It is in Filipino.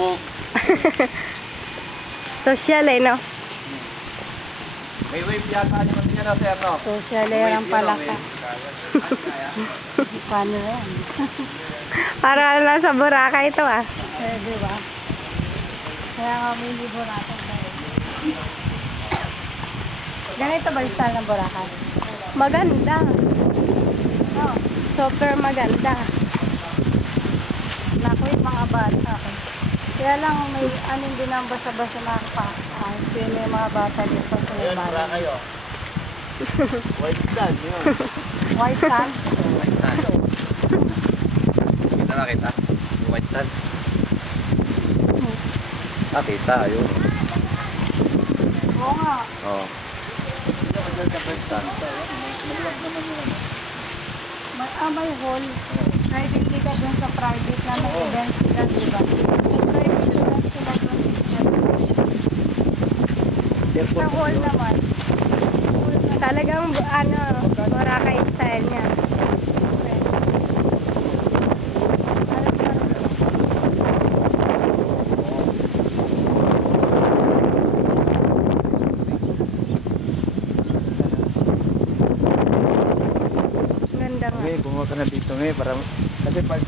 lubog. Social eh, no? May wave yata naman din yan, no, sir, no? Social May air ang wave yun, pala no, ka. wave. Paano yan? Para nasa Boracay ito ah. Eh, di ba? Kaya nga may libo natin dahil. Ganito ba yung style ng Boracay? Maganda. Oo. Super maganda. Naku yung mga bata. Kaya lang may anong din ang basa-basa na pa. Yun yung mga bata dito sa Ayun, Lebanon. para kayo. White sand, yun. White sand? White sand. Kita ba kita? Yung white sand. Ah, kita, ayun. Oo nga. Oo. White sand. May hall. Kahit hindi ka dun sa private na may events sila, di ba? Private events sila dun. Sa hall naman. Talagang ano, Boracay style niya. Ganda nga. Okay, bumuha ka na dito ngayon para kasi pag